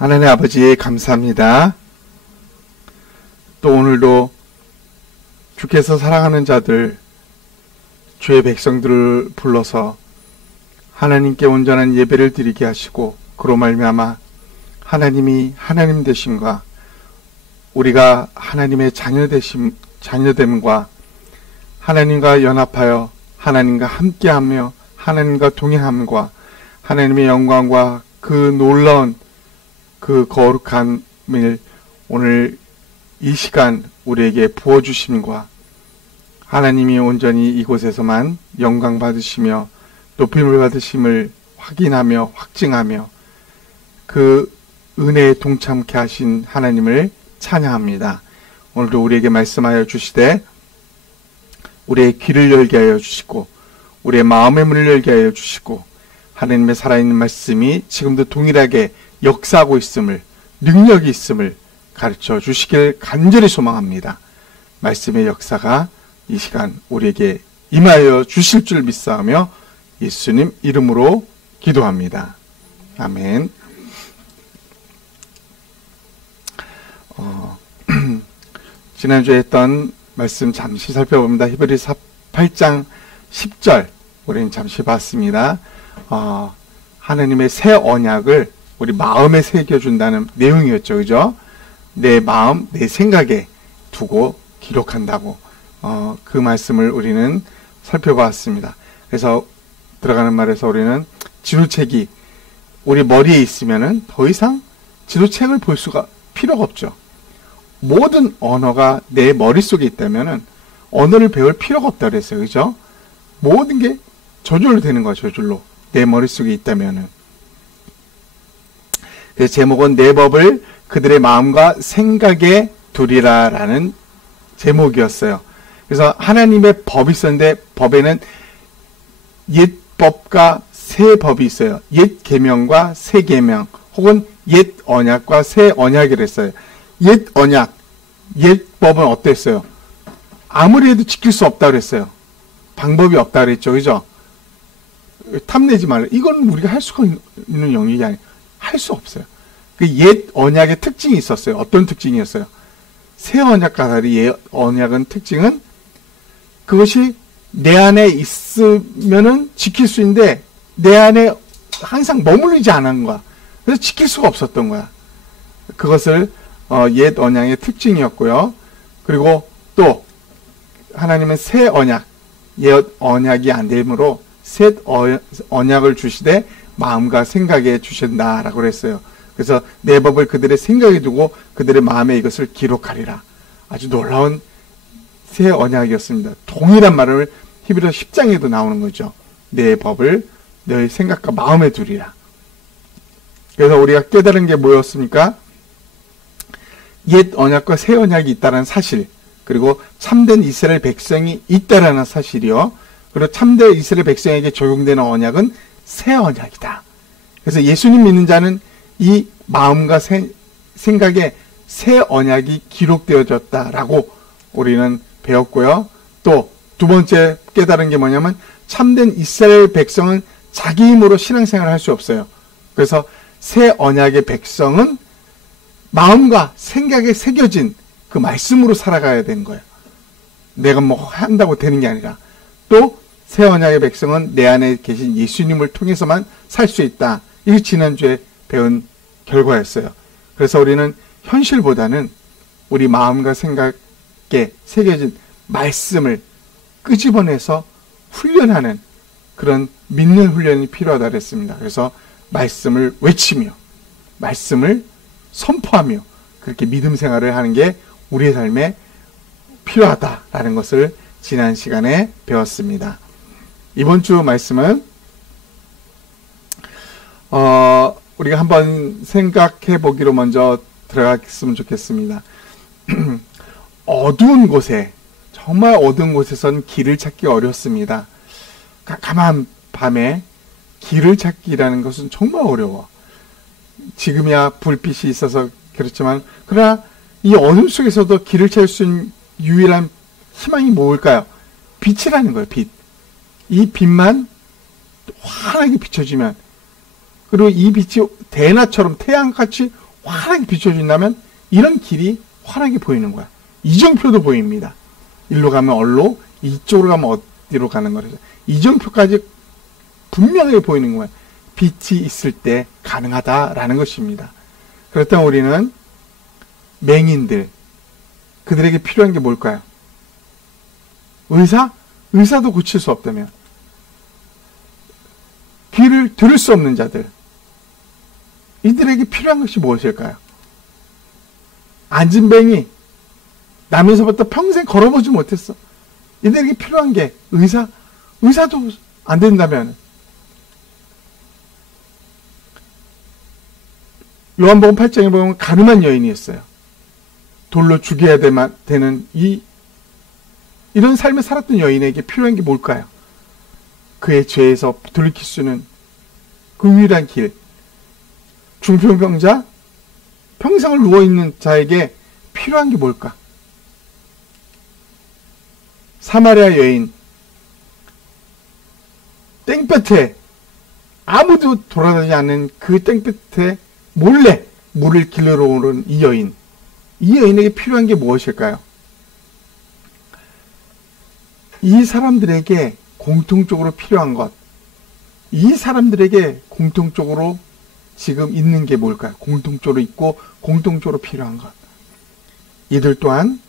하나님 아버지 감사합니다. 또 오늘도 주께서 사랑하는 자들, 주의 백성들을 불러서 하나님께 온전한 예배를 드리게 하시고 그로 말미암아 하나님이 하나님 되심과 우리가 하나님의 자녀됨과 하나님과 연합하여 하나님과 함께하며 하나님과 동행함과 하나님의 영광과 그 놀라운 그 거룩함을 오늘 이 시간 우리에게 부어주심과 하나님이 온전히 이곳에서만 영광 받으시며 높임을 받으심을 확인하며 확증하며 그 은혜에 동참케 하신 하나님을 찬양합니다. 오늘도 우리에게 말씀하여 주시되 우리의 귀를 열게 하여 주시고 우리의 마음의 문을 열게 하여 주시고 하나님의 살아있는 말씀이 지금도 동일하게 역사하고 있음을, 능력이 있음을 가르쳐 주시길 간절히 소망합니다. 말씀의 역사가 이 시간 우리에게 임하여 주실 줄 믿사오며 예수님 이름으로 기도합니다. 아멘. 지난주에 했던 말씀 잠시 살펴봅니다. 히브리서 8장 10절 우리는 잠시 봤습니다. 하나님의 새 언약을 우리 마음에 새겨준다는 내용이었죠. 그죠? 내 마음, 내 생각에 두고 기록한다고 그 말씀을 우리는 살펴봤습니다. 그래서 들어가는 말에서 우리는 지도책이 우리 머리에 있으면은 더 이상 지도책을 볼 수가 필요가 없죠. 모든 언어가 내 머릿속에 있다면은 언어를 배울 필요가 없다 그랬어요. 그죠? 모든 게 저절로 되는 거야. 저절로. 내 머릿속에 있다면은. 그래서 제목은 내 법을 그들의 마음과 생각에 두리라 라는 제목이었어요. 그래서 하나님의 법이 있었는데 법에는 옛 법과 새 법이 있어요. 옛 계명과 새 계명 혹은 옛 언약과 새 언약이라 했어요. 옛 언약, 옛 법은 어땠어요? 아무리 해도 지킬 수 없다 그랬어요. 방법이 없다 그랬죠. 그죠? 탐내지 말라. 이건 우리가 할 수가 있는 영역이 아니에요. 할 수 없어요. 그 옛 언약의 특징이 있었어요. 어떤 특징이었어요? 새 언약과 달리 옛 언약은 특징은 그것이 내 안에 있으면은 지킬 수 있는데 내 안에 항상 머무르지 않은 거야. 그래서 지킬 수가 없었던 거야. 그것을 옛 언약의 특징이었고요. 그리고 또 하나님은 새 언약, 옛 언약이 안 되므로 새 언약을 주시되 마음과 생각에 주신다라고 그랬어요. 그래서 내 법을 그들의 생각에 두고 그들의 마음에 이것을 기록하리라. 아주 놀라운 새 언약이었습니다. 동일한 말을 히브리서 10장에도 나오는 거죠. 내 법을 너의 생각과 마음에 두리라. 그래서 우리가 깨달은 게 뭐였습니까? 옛 언약과 새 언약이 있다는 사실, 그리고 참된 이스라엘 백성이 있다라는 사실이요. 그리고 참된 이스라엘 백성에게 적용되는 언약은 새 언약이다. 그래서 예수님 믿는 자는 이 마음과 생각에 새 언약이 기록되어졌다라고 우리는 배웠고요. 또 두 번째 깨달은 게 뭐냐면 참된 이스라엘 백성은 자기 힘으로 신앙생활을 할 수 없어요. 그래서 새 언약의 백성은 마음과 생각에 새겨진 그 말씀으로 살아가야 되는 거예요. 내가 뭐 한다고 되는 게 아니라. 또 새 언약의 백성은 내 안에 계신 예수님을 통해서만 살 수 있다. 이게 지난주에 배운 결과였어요. 그래서 우리는 현실보다는 우리 마음과 생각에 새겨진 말씀을 끄집어내서 훈련하는 그런 믿는 훈련이 필요하다 그랬습니다. 그래서 말씀을 외치며 말씀을 선포하며 그렇게 믿음 생활을 하는 게 우리의 삶에 필요하다라는 것을 지난 시간에 배웠습니다. 이번 주 말씀은 우리가 한번 생각해 보기로 먼저 들어갔으면 좋겠습니다. 어두운 곳에, 정말 어두운 곳에선 길을 찾기 어렵습니다. 깜깜한 밤에 길을 찾기라는 것은 정말 어려워. 지금이야 불빛이 있어서 그렇지만, 그러나 이 어둠 속에서도 길을 찾을 수 있는 유일한 희망이 뭘까요? 빛이라는 거예요. 빛. 이 빛만 환하게 비춰지면, 그리고 이 빛이 대낮처럼 태양같이 환하게 비춰준다면 이런 길이 환하게 보이는 거야. 이정표도 보입니다. 일로 가면 얼로, 이쪽으로 가면 어디로 가는 거죠. 이정표까지 분명하게 보이는 거야. 빛이 있을 때 가능하다라는 것입니다. 그렇다면 우리는 맹인들, 그들에게 필요한 게 뭘까요? 의사? 의사도 고칠 수 없다면. 귀를 들을 수 없는 자들, 이들에게 필요한 것이 무엇일까요? 안진뱅이, 남에서부터 평생 걸어보지 못했어. 이들에게 필요한 게 의사? 의사도 안 된다면. 요한복음 8장에 보면 가늠한 여인이었어요. 돌로 죽여야 되는 이런 삶을 살았던 여인에게 필요한 게 뭘까요? 그의 죄에서 돌이킬 수 있는 그 유일한 길. 중풍병자, 평생을 누워있는 자에게 필요한 게 뭘까? 사마리아 여인, 땡볕에, 아무도 돌아다니지 않는 그 땡볕에 몰래 물을 길러 오른 이 여인. 이 여인에게 필요한 게 무엇일까요? 이 사람들에게 공통적으로 필요한 것, 이 사람들에게 공통적으로 지금 있는 게 뭘까요? 공통적으로 있고 공통적으로 필요한 것. 이들 또한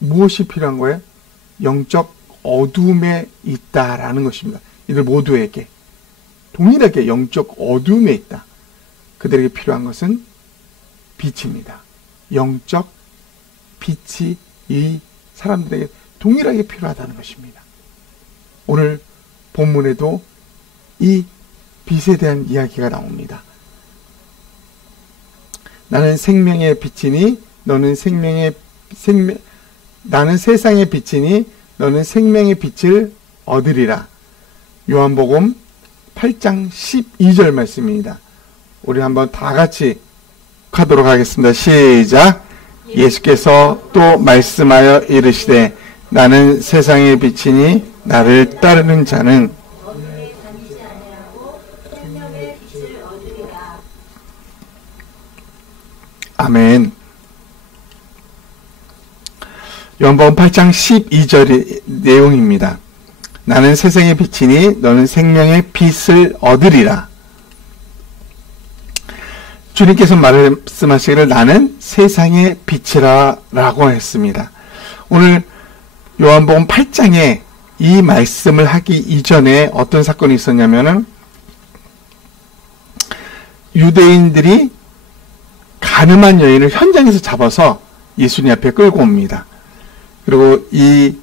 무엇이 필요한 거예요? 영적 어둠에 있다라는 것입니다. 이들 모두에게 동일하게 영적 어둠에 있다. 그들에게 필요한 것은 빛입니다. 영적 빛이 이 사람들에게 동일하게 필요하다는 것입니다. 오늘 본문에도 이 빛에 대한 이야기가 나옵니다. 나는 생명의 빛이니 너는 나는 세상의 빛이니 너는 생명의 빛을 얻으리라. 요한복음 8장 12절 말씀입니다. 우리 한번 다 같이 하도록 하겠습니다. 시작. 예수께서 또 말씀하여 이르시되 나는 세상의 빛이니 나를 따르는 자는 아멘. 요한복음 8장 12절의 내용입니다. 나는 세상의 빛이니 너는 생명의 빛을 얻으리라. 주님께서 말씀하시기를 나는 세상의 빛이라 라고 했습니다. 오늘 요한복음 8장에 이 말씀을 하기 이전에 어떤 사건이 있었냐면은 유대인들이 가늠한 여인을 현장에서 잡아서 예수님 앞에 끌고 옵니다. 그리고 이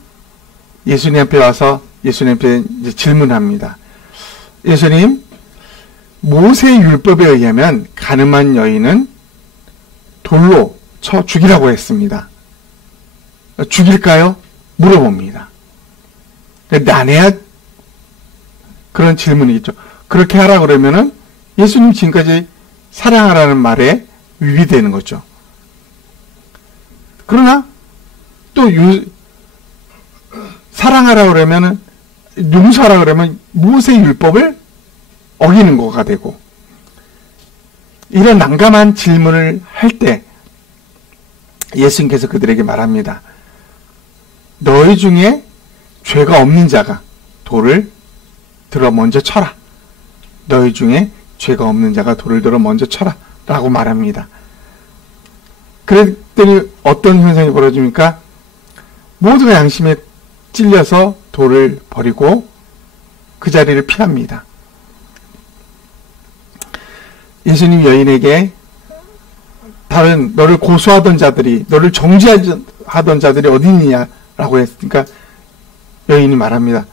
예수님 앞에 와서 예수님한테 이제 질문합니다. 예수님, 모세 율법에 의하면 가늠한 여인은 돌로 쳐 죽이라고 했습니다. 죽일까요? 물어봅니다. 난해야 그런 질문이겠죠. 그렇게 하라 그러면은 예수님 지금까지 사랑하라는 말에 위배되는 거죠. 그러나 또 사랑하라 그러면은 용서하라 그러면 모세 율법을 어기는 거가 되고, 이런 난감한 질문을 할 때 예수님께서 그들에게 말합니다. 너희 중에 죄가 없는 자가 돌을 들어 먼저 쳐라. 너희 중에 죄가 없는 자가 돌을 들어 먼저 쳐라 라고 말합니다. 그랬더니 어떤 현상이 벌어집니까? 모두가 양심에 찔려서 돌을 버리고 그 자리를 피합니다. 예수님 여인에게 다른 너를 고소하던 자들이, 너를 정죄하던 자들이 어디 있느냐라고 했으니까 여인이 말합니다.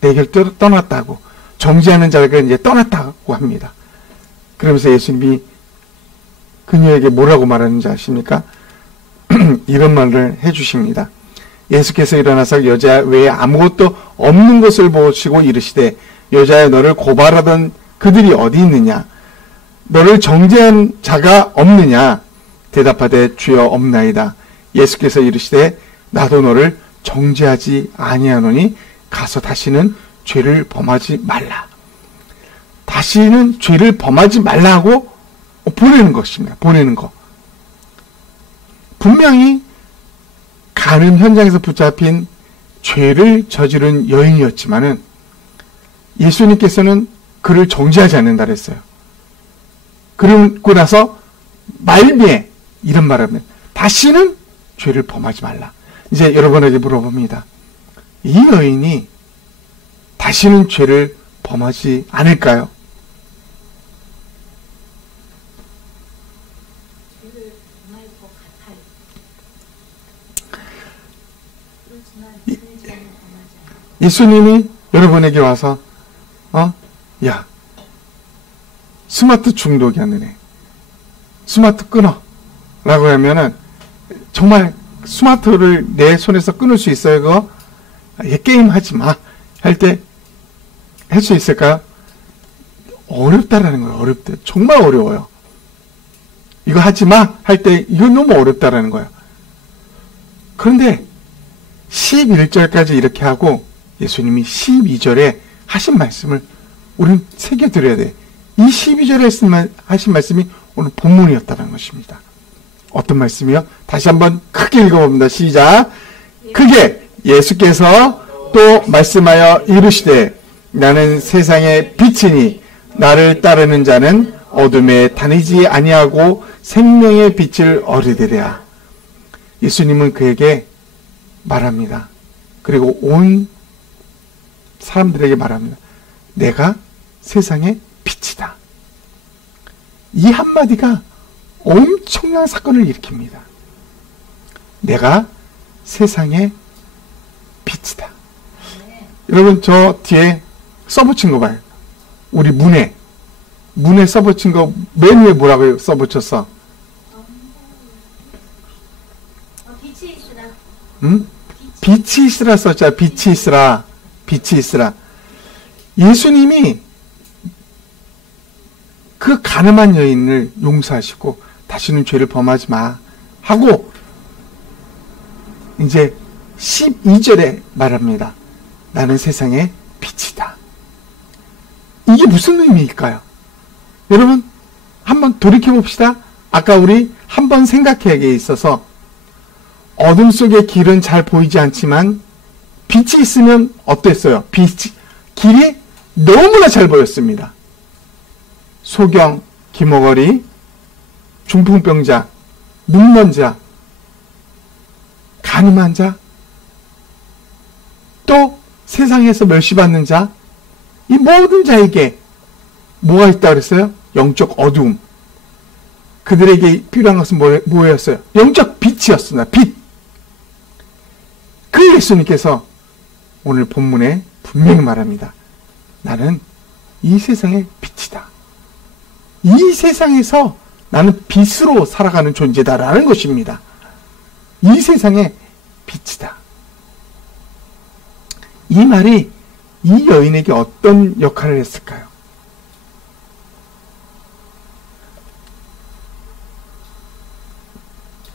내 곁을 떠났다고. 정죄하는 자가 이제 떠났다고 합니다. 그러면서 예수님이 그녀에게 뭐라고 말하는지 아십니까? 이런 말을 해주십니다. 예수께서 일어나서 여자 외에 아무것도 없는 것을 보시고 이르시되 여자여 너를 고발하던 그들이 어디 있느냐? 너를 정죄한 자가 없느냐? 대답하되 주여 없나이다. 예수께서 이르시되 나도 너를 정죄하지 아니하노니 가서 다시는 죄를 범하지 말라. 다시는 죄를 범하지 말라고 보내는 것입니다. 보내는 거. 분명히 간음 현장에서 붙잡힌 죄를 저지른 여인이었지만은 예수님께서는 그를 정죄하지 않는다 그랬어요. 그러고 나서 말미에 이런 말을 합니다. 다시는 죄를 범하지 말라. 이제 여러분에게 물어봅니다. 이 여인이 다시는 죄를 범하지 않을까요? 예수님이 여러분에게 와서 야, 스마트 중독이었네. 스마트 끊어. 라고 하면은 정말 스마트를 내 손에서 끊을 수 있어요, 그거? 게임 하지 마. 할 때 할 수 있을까요? 어렵다라는 거예요, 어렵다. 정말 어려워요. 이거 하지 마. 할 때 이건 너무 어렵다라는 거예요. 그런데 11절까지 이렇게 하고 예수님이 12절에 하신 말씀을 우리는 새겨드려야 돼. 이 12절에 하신 말씀이 오늘 본문이었다는 것입니다. 어떤 말씀이요? 다시 한번 크게 읽어봅니다. 시작. 크게 예수께서 또 말씀하여 이르시되 나는 세상의 빛이니 나를 따르는 자는 어둠에 다니지 아니하고 생명의 빛을 얻으리라. 예수님은 그에게 말합니다. 그리고 온 사람들에게 말합니다. 내가 세상의 빛이다. 이 한마디가 엄청난 사건을 일으킵니다. 내가 세상의 빛이다. 여러분 저 뒤에 써붙인 거 봐요. 우리 문에 써붙인 거 맨 위에 뭐라고 써붙였어? 빛이 있으라. 응? 빛이 있으라 썼잖아. 빛이 있으라. 빛이 있으라. 예수님이 그 가늠한 여인을 용서하시고 다시는 죄를 범하지 마 하고 이제 12절에 말합니다. 나는 세상의 빛이다. 이게 무슨 의미일까요? 여러분 한번 돌이켜봅시다. 아까 우리 한번 생각하기에 있어서 어둠 속의 길은 잘 보이지 않지만 빛이 있으면 어땠어요? 길이 너무나 잘 보였습니다. 소경, 기머거리, 중풍병자, 눈먼 자, 가늠한 자, 또 세상에서 멸시받는 자, 이 모든 자에게 뭐가 있다고 그랬어요? 영적 어두움. 그들에게 필요한 것은 뭐였어요? 영적 빛이었습니다. 빛. 그 예수님께서 오늘 본문에 분명히 말합니다. 나는 이 세상의 빛이다. 이 세상에서 나는 빛으로 살아가는 존재다라는 것입니다. 이 세상의 빛이다. 이 말이 이 여인에게 어떤 역할을 했을까요?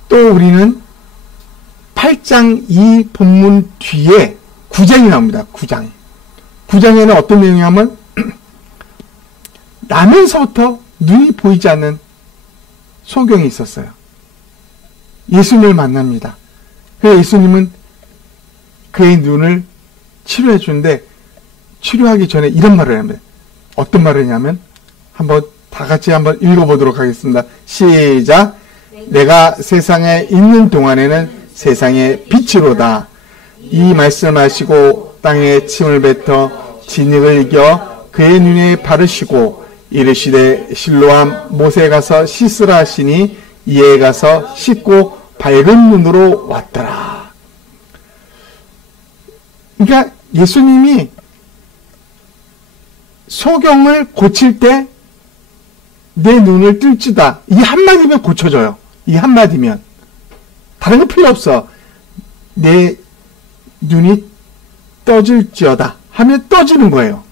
또 우리는 8장 이 본문 뒤에 9장이 나옵니다. 9장에는 어떤 내용이냐면 나면서부터 눈이 보이지 않는 소경이 있었어요. 예수님을 만납니다. 그래서 예수님은 그의 눈을 치료해 주는데 치료하기 전에 이런 말을 합니다. 어떤 말을 하냐면 한번 다 같이 한번 읽어보도록 하겠습니다. 시작. 내가 세상에 있는 동안에는 세상의 빛이로다. 이 말씀하시고 땅에 침을 뱉어 진흙을 이겨 그의 눈에 바르시고 이르시되 실로암 못에 가서 씻으라 하시니 이에 가서 씻고 밝은 눈으로 왔더라. 그러니까 예수님이 소경을 고칠 때 내 눈을 뜰지다. 이 한마디면 고쳐져요. 이 한마디면. 다른 거 필요 없어. 내 눈이 떠질지어다 하면 떠지는 거예요.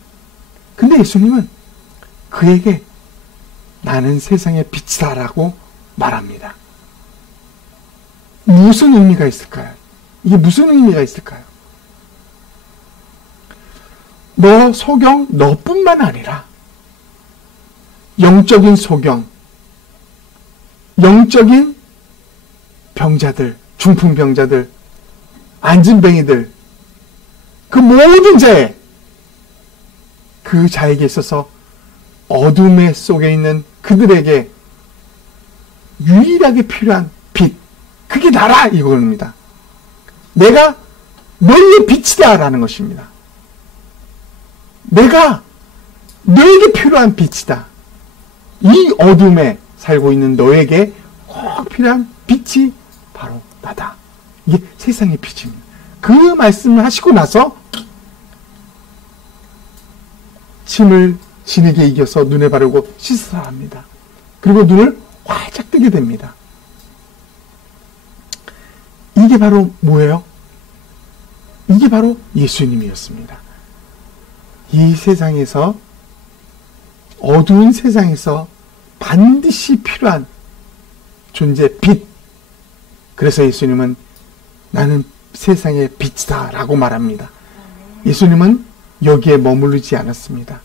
근데 예수님은 그에게 나는 세상의 빛이다라고 말합니다. 무슨 의미가 있을까요? 이게 무슨 의미가 있을까요? 너 소경 너뿐만 아니라 영적인 소경, 영적인 병자들, 중풍병자들, 안진뱅이들, 그 모든 자에, 그 자에게 있어서 어둠의 속에 있는 그들에게 유일하게 필요한 빛, 그게 나라 이겁니다. 내가 너희의 빛이다 라는 것입니다. 내가 너에게 필요한 빛이다. 이 어둠에 살고 있는 너에게 꼭 필요한 빛이 바로 나다. 이게 세상의 빛입니다. 그 말씀을 하시고 나서 침을 진에게 이겨서 눈에 바르고 씻으라 합니다. 그리고 눈을 활짝 뜨게 됩니다. 이게 바로 뭐예요? 이게 바로 예수님이었습니다. 이 세상에서, 어두운 세상에서 반드시 필요한 존재, 빛. 그래서 예수님은 나는 세상의 빛이다 라고 말합니다. 예수님은 여기에 머무르지 않았습니다.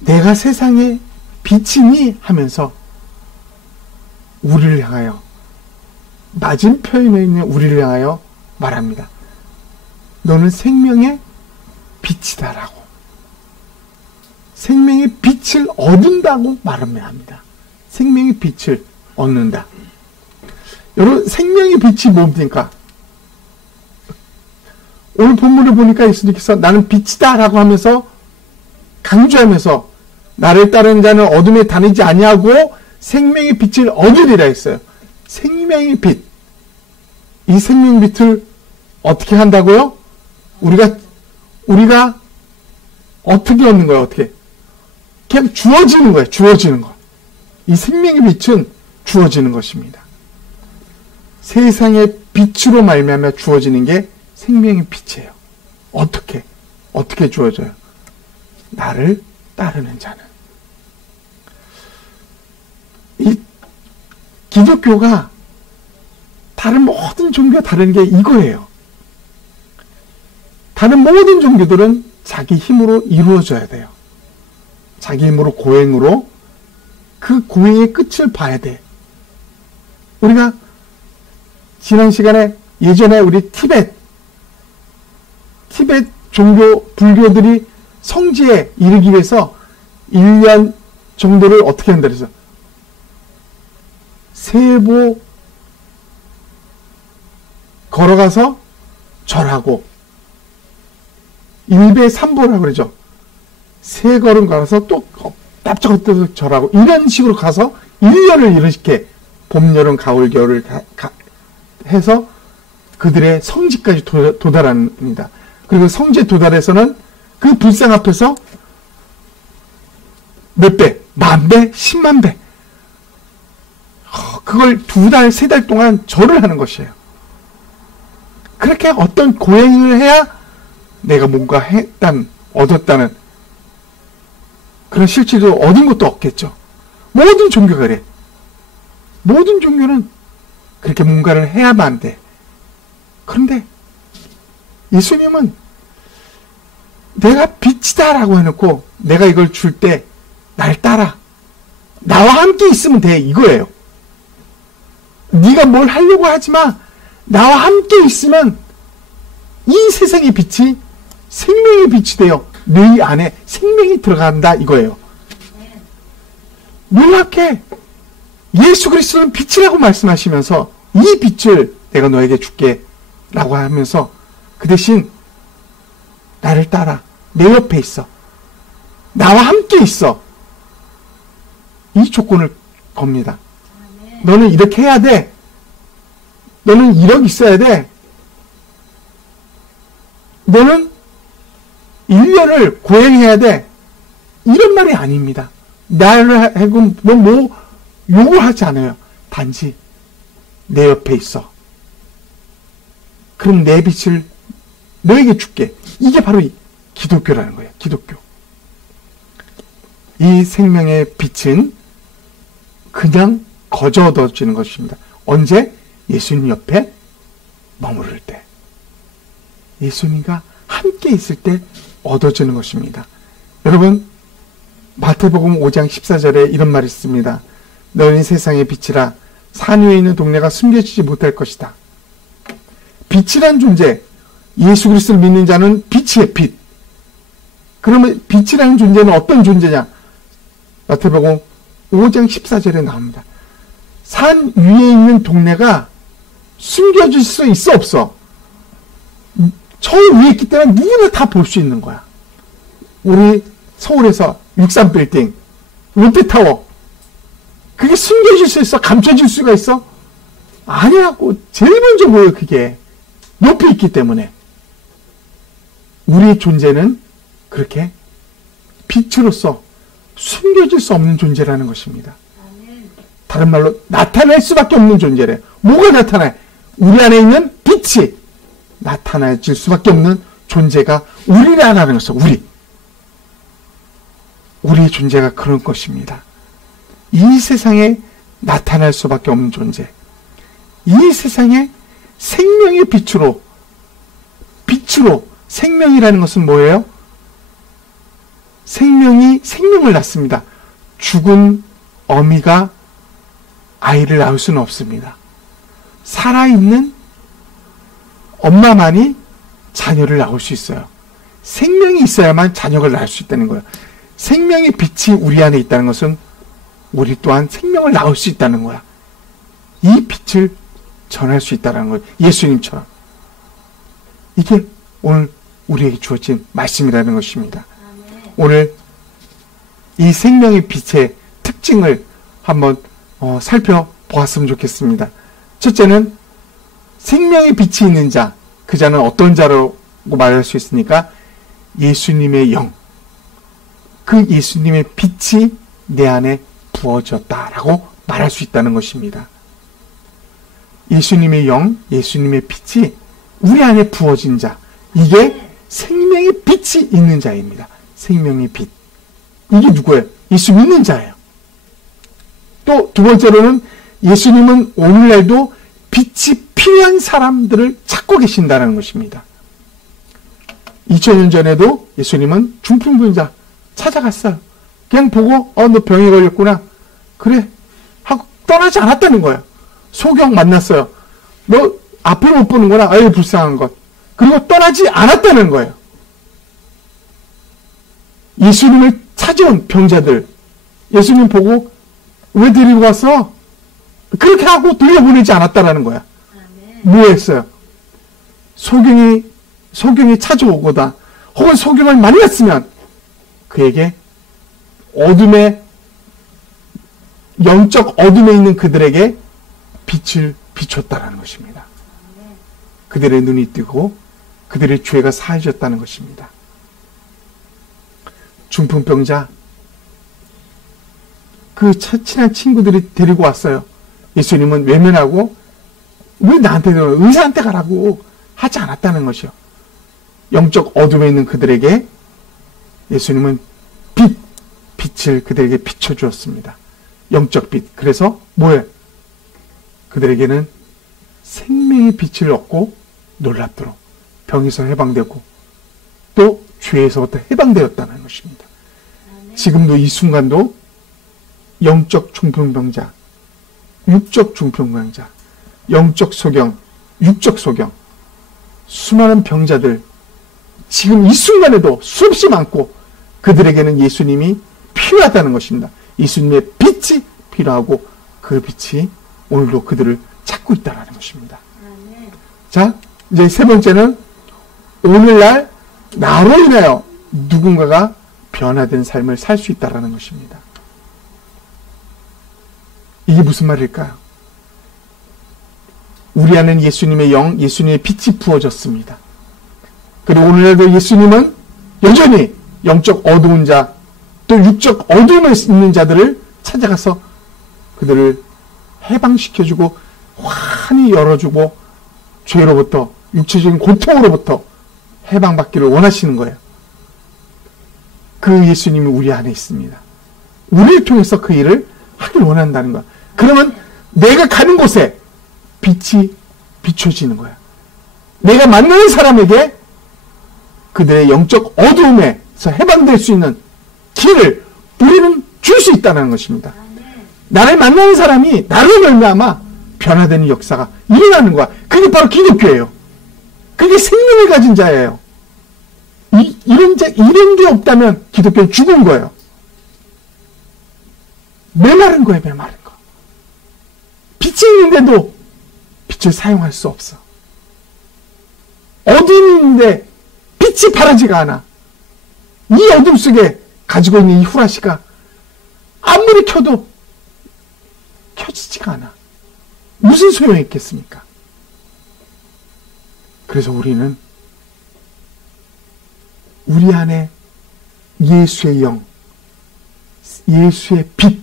내가 세상의 빛이니 하면서 우리를 향하여, 맞은편에 있는 우리를 향하여 말합니다. 너는 생명의 빛이다 라고. 생명의 빛을 얻는다고 말합니다. 생명의 빛을 얻는다. 여러분, 생명의 빛이 뭡니까? 오늘 본문을 보니까 예수님께서 나는 빛이다 라고 하면서 강조하면서 나를 따르는 자는 어둠에 다니지 아니하고 생명의 빛을 얻으리라 했어요. 생명의 빛. 이 생명의 빛을 어떻게 한다고요? 우리가 어떻게 얻는 거예요? 어떻게? 그냥 주어지는 거예요. 주어지는 거. 이 생명의 빛은 주어지는 것입니다. 세상의 빛으로 말미암아 주어지는 게 생명의 빛이에요. 어떻게 주어져요? 나를 따르는 자는. 이 기독교가 다른 모든 종교가 다른 게 이거예요. 다른 모든 종교들은 자기 힘으로 이루어져야 돼요. 자기 힘으로, 고행으로 그 고행의 끝을 봐야 돼. 우리가 지난 시간에 예전에 우리 티벳 종교, 불교들이 성지에 이르기 위해서 1년 정도를 어떻게 한다 그래서 세보 걸어가서 절하고 1배 3보라고 그러죠. 3걸음 걸어서 또 납작한 절하고 이런 식으로 가서 1년을 이렇게 봄, 여름, 가을, 겨울을 해서 그들의 성지까지 도달합니다. 그리고 성지에 도달해서는 그 불상 앞에서 몇 배? 10,000배? 100,000배? 그걸 2달, 3달 동안 절을 하는 것이에요. 그렇게 어떤 고행을 해야 내가 뭔가 얻었다는 그런 실질로 얻은 것도 없겠죠. 모든 종교가 그래. 모든 종교는 그렇게 뭔가를 해야만 돼. 그런데 예수님은 내가 빛이다 라고 해놓고 내가 이걸 줄 때 날 따라. 나와 함께 있으면 돼. 이거예요. 네가 뭘 하려고 하지 마. 나와 함께 있으면 이 세상의 빛이 생명의 빛이 되어 너희 안에 생명이 들어간다 이거예요. 놀랍게 예수 그리스도는 빛이라고 말씀하시면서 이 빛을 내가 너에게 줄게 라고 하면서 그 대신 나를 따라 내 옆에 있어. 나와 함께 있어. 이 조건을 겁니다. 너는 이렇게 해야 돼. 너는 이러고 있어야 돼. 너는 1년을 고행해야 돼. 이런 말이 아닙니다. 나를 하고 뭐 요구하지 않아요. 단지 내 옆에 있어. 그럼 내 빛을 너에게 줄게. 이게 바로 기독교라는 거예요. 기독교. 이 생명의 빛은 그냥 거저 얻어지는 것입니다. 언제? 예수님 옆에 머무를 때. 예수님과 함께 있을 때 얻어지는 것입니다. 여러분, 마태복음 5장 14절에 이런 말이 있습니다. 너는 세상의 빛이라. 산 위에 있는 동네가 숨겨지지 못할 것이다. 빛이란 존재, 예수 그리스도를 믿는 자는 빛이에요. 빛. 그러면 빛이라는 존재는 어떤 존재냐? 마태복음 5장 14절에 나옵니다. 산 위에 있는 동네가 숨겨질 수 있어 없어? 저 위에 있기 때문에 누구나 다 볼 수 있는 거야. 우리 서울에서 63빌딩, 롯데타워, 그게 숨겨질 수 있어? 감춰질 수가 있어? 아니라고. 제일 먼저 보여. 그게 높이 있기 때문에. 우리의 존재는 그렇게 빛으로서 숨겨질 수 없는 존재라는 것입니다. 다른 말로 나타날 수밖에 없는 존재래. 뭐가 나타나요? 우리 안에 있는 빛이 나타나질 수밖에 없는 존재가 우리라는 것이죠. 우리의 존재가 그런 것입니다. 이 세상에 나타날 수밖에 없는 존재. 이 세상에 생명의 빛으로 생명이라는 것은 뭐예요? 생명이 생명을 낳습니다. 죽은 어미가 아이를 낳을 수는 없습니다. 살아있는 엄마만이 자녀를 낳을 수 있어요. 생명이 있어야만 자녀를 낳을 수 있다는 거예요. 생명의 빛이 우리 안에 있다는 것은 우리 또한 생명을 낳을 수 있다는 거야. 이 빛을 전할 수 있다는 거예요. 예수님처럼. 이게 오늘 우리에게 주어진 말씀이라는 것입니다. 오늘 이 생명의 빛의 특징을 한번 살펴보았으면 좋겠습니다. 첫째는 생명의 빛이 있는 자, 그 자는 어떤 자라고 말할 수 있으니까 예수님의 영, 그 예수님의 빛이 내 안에 부어졌다라고 말할 수 있다는 것입니다. 예수님의 영, 예수님의 빛이 우리 안에 부어진 자, 이게 생명의 빛이 있는 자입니다. 생명의 빛. 이게 누구예요? 예수 믿는 자예요. 또 두 번째로는 예수님은 오늘날도 빛이 필요한 사람들을 찾고 계신다는 것입니다. 2000년 전에도 예수님은 중풍병자 찾아갔어요. 그냥 보고 너 병에 걸렸구나. 그래 하고 떠나지 않았다는 거예요. 소경 만났어요. 너 앞을 못 보는구나. 아유 불쌍한 것. 그리고 떠나지 않았다는 거예요. 예수님을 찾아온 병자들, 예수님 보고 왜 데리고 왔어? 그렇게 하고 돌려보내지 않았다라는 거야. 뭐 했어요? 소경이 찾아오거나 혹은 소경을 만났으면 그에게 영적 어둠에 있는 그들에게 빛을 비췄다라는 것입니다. 그들의 눈이 뜨고 그들의 죄가 사해졌다는 것입니다. 중풍병자, 그 친한 친구들이 데리고 왔어요. 예수님은 외면하고 왜 나한테 의사한테 가라고 하지 않았다는 것이요. 영적 어둠에 있는 그들에게 예수님은 빛을 그들에게 비춰주었습니다. 영적 빛. 그래서 뭐예요? 그들에게는 생명의 빛을 얻고 놀랍도록 병에서 해방되고 또 죄에서부터 해방되었다는 것입니다. 지금도 이 순간도 영적 중풍병자, 육적 중풍병자, 영적 소경, 육적 소경, 수많은 병자들, 지금 이 순간에도 수없이 많고 그들에게는 예수님이 필요하다는 것입니다. 예수님의 빛이 필요하고 그 빛이 오늘도 그들을 찾고 있다는 것입니다. 자, 이제 세 번째는 오늘날 나로 인하여 누군가가 변화된 삶을 살 수 있다는 것입니다. 이게 무슨 말일까요? 우리 안에는 예수님의 영, 예수님의 빛이 부어졌습니다. 그리고 오늘날도 예수님은 여전히 영적 어두운 자, 또 육적 어둠에 있는 자들을 찾아가서 그들을 해방시켜주고 환히 열어주고 죄로부터, 육체적인 고통으로부터 해방받기를 원하시는 거예요. 그 예수님이 우리 안에 있습니다. 우리를 통해서 그 일을 하길 원한다는 거야. 그러면 내가 가는 곳에 빛이 비춰지는 거야. 내가 만나는 사람에게 그들의 영적 어두움에서 해방될 수 있는 길을 우리는 줄 수 있다는 것입니다. 나를 만나는 사람이 나를 말미암아 변화되는 역사가 일어나는 거야. 그게 바로 기독교예요. 그게 생명을 가진 자예요. 이런 게 없다면 기독교는 죽은 거예요. 메마른 거예요, 메마른 거. 빛이 있는데도 빛을 사용할 수 없어. 어둠이 있는데 빛이 바라지가 않아. 이 어둠 속에 가지고 있는 이 후라시가 아무리 켜도 켜지지가 않아. 무슨 소용이 있겠습니까? 그래서 우리는 우리 안에 예수의 영, 예수의 빛,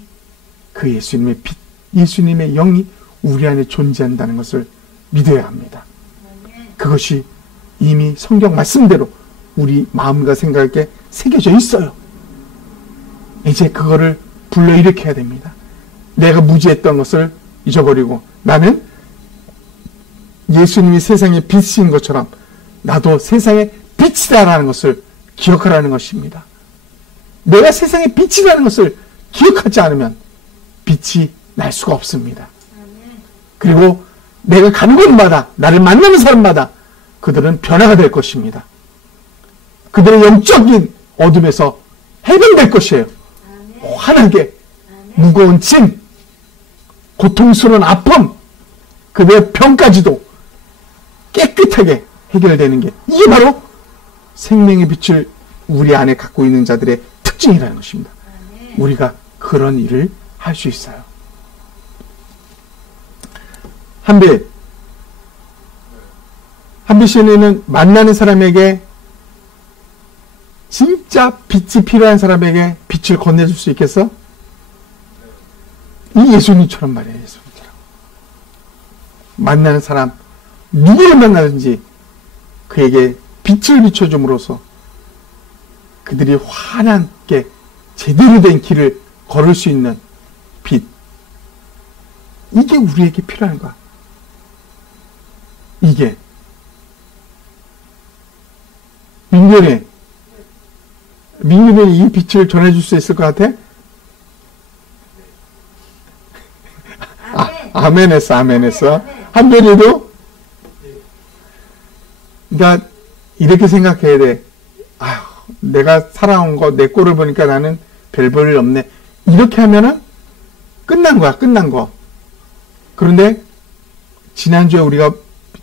그 예수님의 빛, 예수님의 영이 우리 안에 존재한다는 것을 믿어야 합니다. 그것이 이미 성경 말씀대로 우리 마음과 생각에 새겨져 있어요. 이제 그거를 불러일으켜야 됩니다. 내가 무지했던 것을 잊어버리고 나는 예수님이 세상의 빛인 것처럼 나도 세상의 빛이다라는 것을 기억하라는 것입니다. 내가 세상의 빛이라는 것을 기억하지 않으면 빛이 날 수가 없습니다. 그리고 내가 가는 곳마다 나를 만나는 사람마다 그들은 변화가 될 것입니다. 그들의 영적인 어둠에서 해방될 것이에요. 환하게 무거운 짐, 고통스러운 아픔, 그들의 병까지도 깨끗하게 해결되는 게 이게 바로 생명의 빛을 우리 안에 갖고 있는 자들의 특징이라는 것입니다. 우리가 그런 일을 할 수 있어요. 한빌 씨는 만나는 사람에게 진짜 빛이 필요한 사람에게 빛을 건네줄 수 있겠어? 이 예수님처럼 말이에요. 예수님처럼 만나는 사람 누구를 만나든지 그에게 빛을 비춰줌으로써 그들이 환하게 제대로 된 길을 걸을 수 있는 빛, 이게 우리에게 필요한 거야. 이게 민규는 이 빛을 전해줄 수 있을 것 같아? 아멘 했어. 한별이도? 그러니까 이렇게 생각해야 돼. 아휴, 내가 살아온 거, 내 꼴을 보니까 나는 별 볼 일 없네. 이렇게 하면은 끝난 거야, 끝난 거. 그런데 지난주에 우리가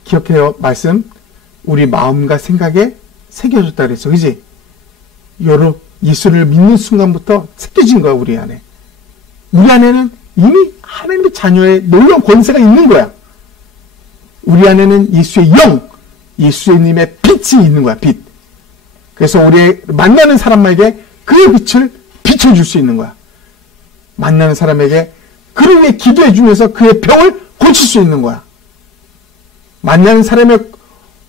기억해요, 말씀. 우리 마음과 생각에 새겨졌다 그랬어. 그지? 여러 예수를 믿는 순간부터 새겨진 거야, 우리 안에. 우리 안에는 이미 하나님의 자녀의 놀라운 권세가 있는 거야. 우리 안에는 예수의 영, 예수님의 빛이 있는 거야, 빛. 그래서 우리 만나는 사람에게 그의 빛을 비춰줄 수 있는 거야. 만나는 사람에게 그를 위해 기도해 주면서 그의 병을 고칠 수 있는 거야. 만나는 사람의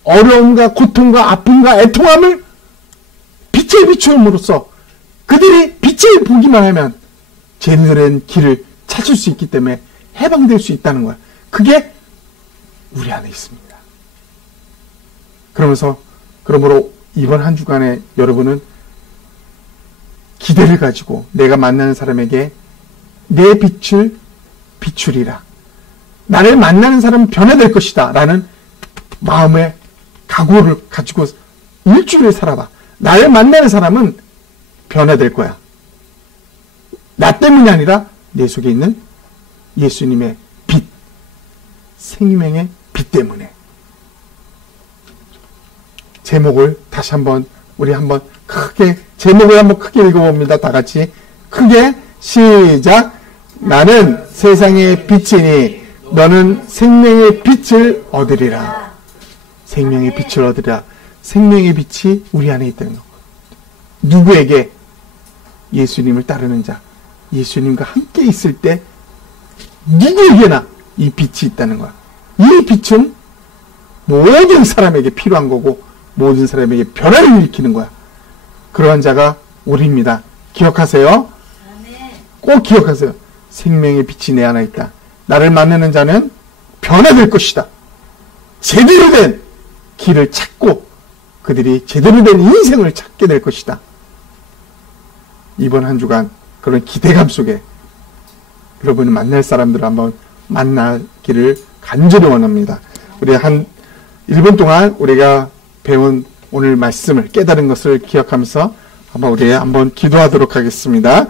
어려움과 고통과 아픔과 애통함을 빛에 비추음으로써 그들이 빛을 보기만 하면 제대로 된 길을 찾을 수 있기 때문에 해방될 수 있다는 거야. 그게 우리 안에 있습니다. 그러므로 이번 한 주간에 여러분은 기대를 가지고 내가 만나는 사람에게 내 빛을 비추리라. 나를 만나는 사람은 변화될 것이다. 라는 마음의 각오를 가지고 일주일을 살아봐. 나를 만나는 사람은 변화될 거야. 나 때문이 아니라 내 속에 있는 예수님의 빛, 생명의 빛 때문에. 제목을 다시 한번 우리 한번 크게 제목을 한번 크게 읽어봅니다. 다 같이 크게 시작. 나는 세상의 빛이니 너는 생명의 빛을 얻으리라. 생명의 빛을 얻으리라. 생명의 빛이 우리 안에 있다는 거. 누구에게? 예수님을 따르는 자, 예수님과 함께 있을 때 누구에게나 이 빛이 있다는 거야. 이 빛은 모든 사람에게 필요한 거고 모든 사람에게 변화를 일으키는 거야. 그러한 자가 우리입니다. 기억하세요. 꼭 기억하세요. 생명의 빛이 내 안에 있다. 나를 만나는 자는 변화될 것이다. 제대로 된 길을 찾고 그들이 제대로 된 인생을 찾게 될 것이다. 이번 한 주간 그런 기대감 속에 여러분이 만날 사람들을 한번 만나기를 간절히 원합니다. 우리 한 1분 동안 우리가 배운 오늘 말씀을 깨달은 것을 기억하면서 우리 한번 기도하도록 하겠습니다.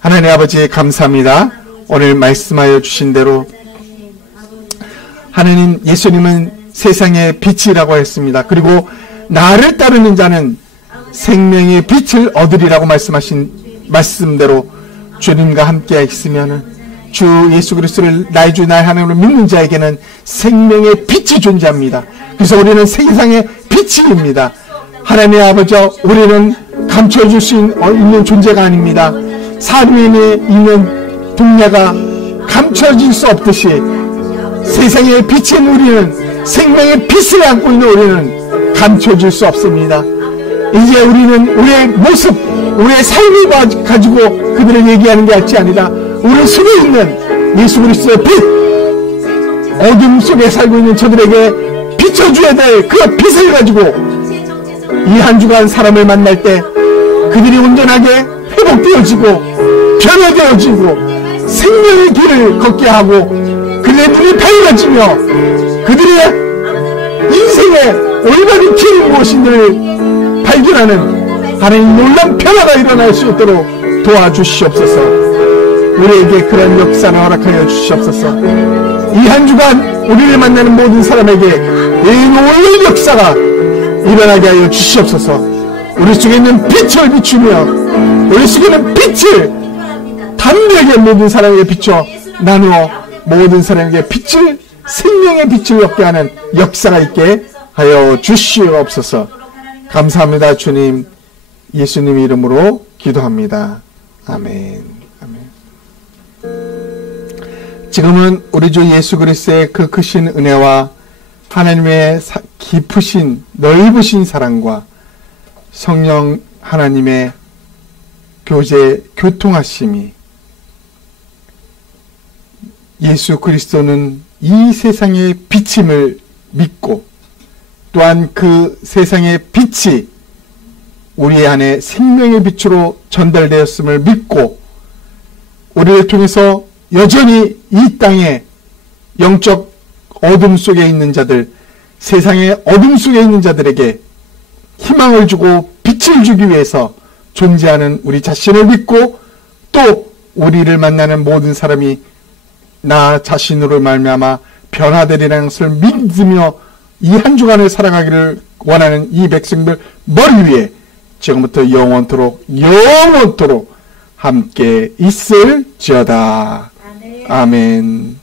하나님 아버지 감사합니다. 오늘 말씀하여 주신 대로 하나님 예수님은 세상의 빛이라고 했습니다. 그리고 나를 따르는 자는 생명의 빛을 얻으리라고 말씀하신 말씀대로 주님과 함께 있으면은 주 예수 그리스도를 나의 주 나의 하나님을 믿는 자에게는 생명의 빛이 존재합니다. 그래서 우리는 세상의 빛입니다. 하나님의 아버지, 우리는 감춰줄 수 있는 존재가 아닙니다. 삶에 있는 동네가 감춰질 수 없듯이 세상의 빛인 우리는, 생명의 빛을 안고 있는 우리는 감춰질 수 없습니다. 이제 우리는 우리의 모습, 우리의 삶을 가지고 그들을 얘기하는 게 할지 아니라 우리 속에 있는 예수 그리스도의 빛, 어둠 속에 살고 있는 저들에게 비춰줘야 될 그 빛을 가지고 이 한 주간 사람을 만날 때 그들이 온전하게 회복되어지고 변화되어지고 생명의 길을 걷게 하고 그들의 눈이 밝아지며 그들의 인생의 올바른 길이 무엇인지를 발견하는 하나님 놀라운 변화가 일어날 수 있도록 도와주시옵소서. 우리에게 그런 역사를 허락하여 주시옵소서. 이 한 주간 우리를 만나는 모든 사람에게 이 놀라운 역사가 일어나게 하여 주시옵소서. 우리 속에 있는 빛을 비추며 우리 속에 있는 빛을 담대하게 모든 사람에게 비춰 나누어 모든 사람에게 빛을, 생명의 빛을 얻게 하는 역사가 있게 하여 주시옵소서. 감사합니다. 주님, 예수님 이름으로 기도합니다. 아멘. 지금은 우리 주 예수 그리스도의 그 크신 은혜와 하나님의 깊으신 넓으신 사랑과 성령 하나님의 교통하심이, 예수 그리스도는 이 세상의 빛임을 믿고 또한 그 세상의 빛이 우리 안에 생명의 빛으로 전달되었음을 믿고 우리를 통해서 여전히 이 땅에 영적 어둠 속에 있는 자들, 세상의 어둠 속에 있는 자들에게 희망을 주고 빛을 주기 위해서 존재하는 우리 자신을 믿고 또 우리를 만나는 모든 사람이 나 자신으로 말미암아 변화되리라는 것을 믿으며 이 한 주간을 살아가기를 원하는 이 백성들 머리 위에 지금부터 영원토록 함께 있을지어다. 아멘.